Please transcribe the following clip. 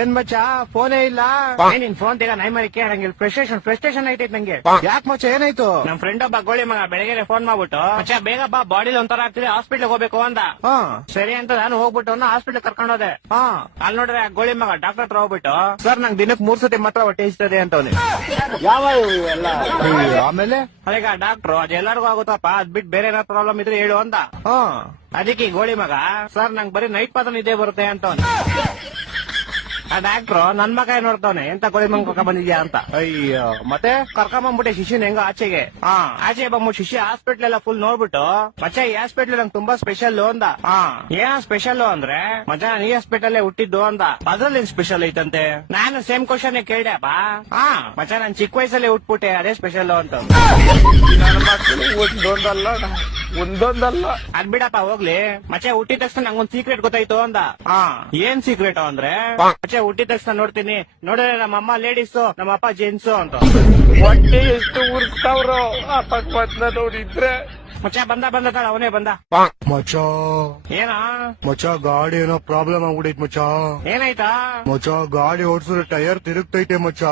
ಏನ್ ಮಚ್ಚ ಫೋನೇ ಇಲ್ಲ. ನಿನ್ ಫೋನ್ ತೆಗ ನೈ ಮರಿ ಕೇಳಂಗಿಲ್ಲ. ಫ್ರಸ್ಟ್ರೇಷನ್ ಐತೈತ್ ನಂಗೆ. ಯಾಕೆ ಮಚ್ಚ ಏನಾಯ್ತು? ನಮ್ ಫ್ರೆಂಡ್ ಒಬ್ಬ ಗೋಳಿ ಮಗ ಬೆಳಗ್ಗೆ ಫೋನ್ ಮಾಡ್ಬಿಟ್ಟು ಮಚ್ಚ ಬೇಗ ಬಾ ಬಾಡಿ ಒಂಥರ ಆಗ್ತಿದೆ ಹಾಸ್ಪಿಟ್ಲ್ ಹೋಗ್ಬೇಕು ಅಂದ. ಸರಿ ಅಂತ ನಾನು ಹೋಗ್ಬಿಟ್ಟು ಹಾಸ್ಪಿಟ್ಲ್ ಕರ್ಕೊಂಡು ಹೋದೆ. ಅಲ್ಲಿ ನೋಡ್ರೆ ಗೋಳಿ ಮಗ ಡಾಕ್ಟರ್ ಹತ್ರ ಹೋಗ್ಬಿಟ್ಟು ಸರ್ ನಂಗೆ ದಿನಕ್ಕೆ 3 ಸತಿ ಮಾತ್ರ ಹೊಟ್ಟೆ ಇರ್ತದೆ ಅಂತವ್ನೆ. ಯಾವ ಎಲ್ಲ ಆಮೇಲೆ ಅದೀಗ ಡಾಕ್ಟ್ರು ಅದೆಲ್ಲರಿಗೂ ಆಗುತ್ತಪ್ಪ ಅದ್ ಬಿಟ್ಟು ಬೇರೆ ಏನಾದ್ರು ಪ್ರಾಬ್ಲಮ್ ಇದ್ರೆ ಹೇಳು ಅಂದ. ಅದಕ್ಕೆ ಗೋಳಿ ಮಗ ಸರ್ ನಂಗೆ ಬರೀ ನೈಟ್ ಮಾತ್ರ ನಿದ್ದೆ ಬರುತ್ತೆ ಅಂತವ್ನೆ. ಆ ಡಾಕ್ಟ್ರು ನನ್ ಮಗ ನೋಡ್ತಾವನೆ ಎಂತ ಗೋಳಿ ಮಗ ಬಂದಿದ್ಯಾ ಅಂತ. ಅಯ್ಯೋ ಮತ್ತೆ ಕರ್ಕೊಂಬಂದ್ಬಿಟ್ಟೆ ಶಿಷ್ಯನ್ ಹೆಂಗ ಆಚೆಗೆ. ಆಚೆ ಬಂದ್ಬಿಟ್ಟು ಶಿಷ್ಯ ಹಾಸ್ಪಿಟ್ಲ್ ಎಲ್ಲ ಫುಲ್ ನೋಡ್ಬಿಟ್ಟು ಮಚ್ಚ ಈ ಹಾಸ್ಪಿಟ್ಲ್ ನಂಗೆ ತುಂಬಾ ಸ್ಪೆಷಲ್ ಅಂದ. ಏನ್ ಸ್ಪೆಷಲ್ ಅಂದ್ರೆ ಮಚ್ಚ ಈ ಹಾಸ್ಪಿಟಲ್ ಹುಟ್ಟಿದ್ದು ಅಂದ. ಅದ್ರಲ್ಲಿ ಏನ್ ಸ್ಪೆಷಲ್ ಐತಂತೆ. ನಾನು ಸೇಮ್ ಕ್ವಶನ್ ಕೇಳ್ದೆಪ್ಪ. ಮಚ್ಚ ನಾನ್ ಚಿಕ್ಕ ವಯಸ್ಸಲ್ಲಿ ಹುಟ್ಬಿಟ್ಟೆ ಅದೇ ಸ್ಪೆಷಲ್ ಅಂತ. ಒಂದೊಂದಲ್ಲ ಅದ್ ಬಿಡಪ್ಪ ಹೋಗ್ಲಿ. ಮಚ್ಚ ಹುಟ್ಟಿದ ತಕ್ಷಣ ನಂಗೊಂದ್ ಸೀಕ್ರೆಟ್ ಗೊತ್ತಾಯ್ತು ಅಂದ. ಏನ್ ಸೀಕ್ರೆಟ್ ಅಂದ್ರೆ ಮಚ್ಚ ಹುಟ್ಟಿದ ತಕ್ಷಣ ನೋಡ್ತೀನಿ ನೋಡಿದ್ರೆ ನಮ್ಮ ಅಮ್ಮ ಲೇಡೀಸ್ ನಮ್ಮ ಅಪ್ಪ ಜೆಂಟ್ಸ್ ಅಂತ. ಹೊಟ್ಟೆ ಎಷ್ಟು ಉರ್ಸ್ತಾವ್ರೋ ಅಪಕ್ವತ್ನ ನೋಡಿದ್ರೆ. ಮಚ್ಚ ಬಂದ ತಾಳ ಅವನೇ ಬಂದ. ಮಚ್ಚ ಏನ ಮಚ್ಚ ಗಾಡಿ ಏನೋ ಪ್ರಾಬ್ಲಮ್ ಆಗ್ಬಿಡೈತ್ ಮಚ್ಚ. ಏನಾಯ್ತಾ? ಮಚ್ಚ ಗಾಡಿ ಓಡಿಸಿದ್ರೆ ಟೈರ್ ತಿರುಗ್ತೈತೆ ಮಚ್ಚ.